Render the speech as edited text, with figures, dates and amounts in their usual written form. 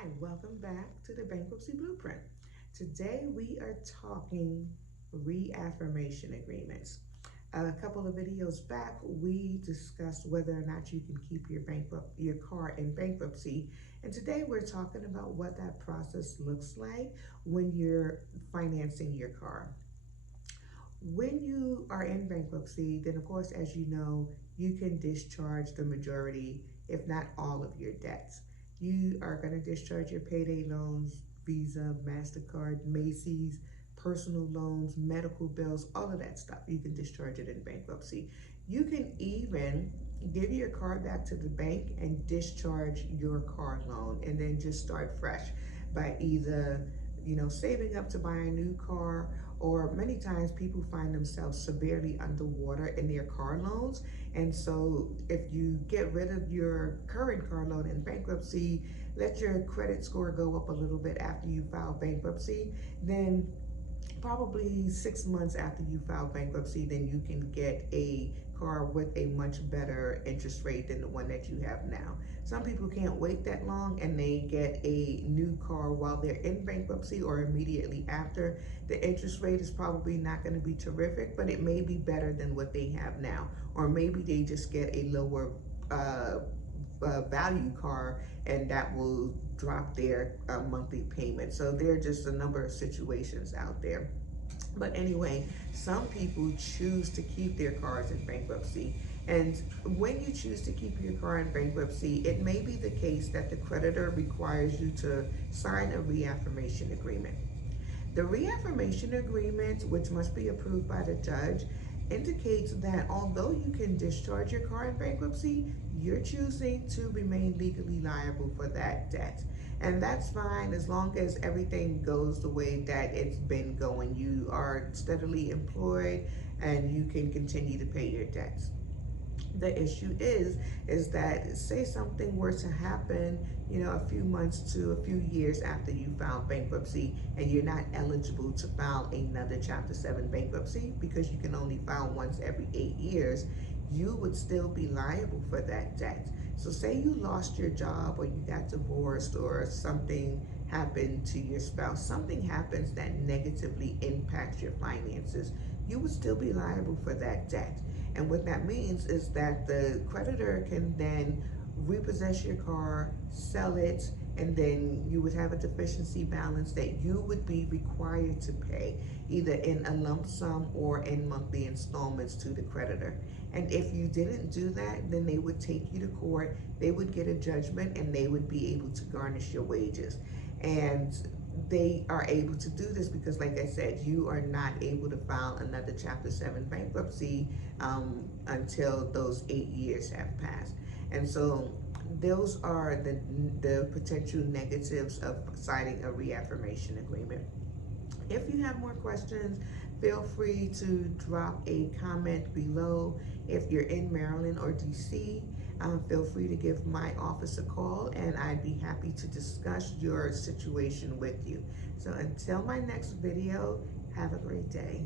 Hi, welcome back to the Bankruptcy Blueprint. Today we are talking reaffirmation agreements. A couple of videos back, we discussed whether or not you can keep your car in bankruptcy, and today we're talking about what that process looks like when you're financing your car. When you are in bankruptcy, then of course, as you know, you can discharge the majority, if not all of your debts. You are going to discharge your payday loans, Visa, MasterCard, Macy's, personal loans, medical bills, all of that stuff. You can discharge it in bankruptcy. You can even give your car back to the bank and discharge your car loan and then just start fresh by either saving up to buy a new car, or many times people find themselves severely underwater in their car loans. And so if you get rid of your current car loan in bankruptcy, let your credit score go up a little bit after you file bankruptcy, then probably 6 months after you file bankruptcy, then you can get a car with a much better interest rate than the one that you have now. Some people can't wait that long and they get a new car while they're in bankruptcy or immediately after. The interest rate is probably not going to be terrific, but it may be better than what they have now. Or maybe they just get a lower value car, and that will drop their monthly payment. So there are just a number of situations out there. But anyway, some people choose to keep their cars in bankruptcy. And when you choose to keep your car in bankruptcy, it may be the case that the creditor requires you to sign a reaffirmation agreement. The reaffirmation agreement, which must be approved by the judge, indicates that although you can discharge your car in bankruptcy, you're choosing to remain legally liable for that debt. And that's fine as long as everything goes the way that it's been going. You are steadily employed and you can continue to pay your debts. The issue is that say something were to happen, a few months to a few years after you filed bankruptcy, and you're not eligible to file another Chapter 7 bankruptcy because you can only file once every 8 years, you would still be liable for that debt. So say you lost your job or you got divorced or something happened to your spouse, something happens that negatively impacts your finances, you would still be liable for that debt. And what that means is that the creditor can then repossess your car, sell it, and then you would have a deficiency balance that you would be required to pay either in a lump sum or in monthly installments to the creditor. And if you didn't do that, then they would take you to court, they would get a judgment, and they would be able to garnish your wages. And they are able to do this because, like I said, you are not able to file another Chapter 7 bankruptcy until those 8 years have passed. And so those are the potential negatives of signing a reaffirmation agreement. If you have more questions, feel free to drop a comment below. If you're in Maryland or DC, feel free to give my office a call and I'd be happy to discuss your situation with you. So until my next video, have a great day.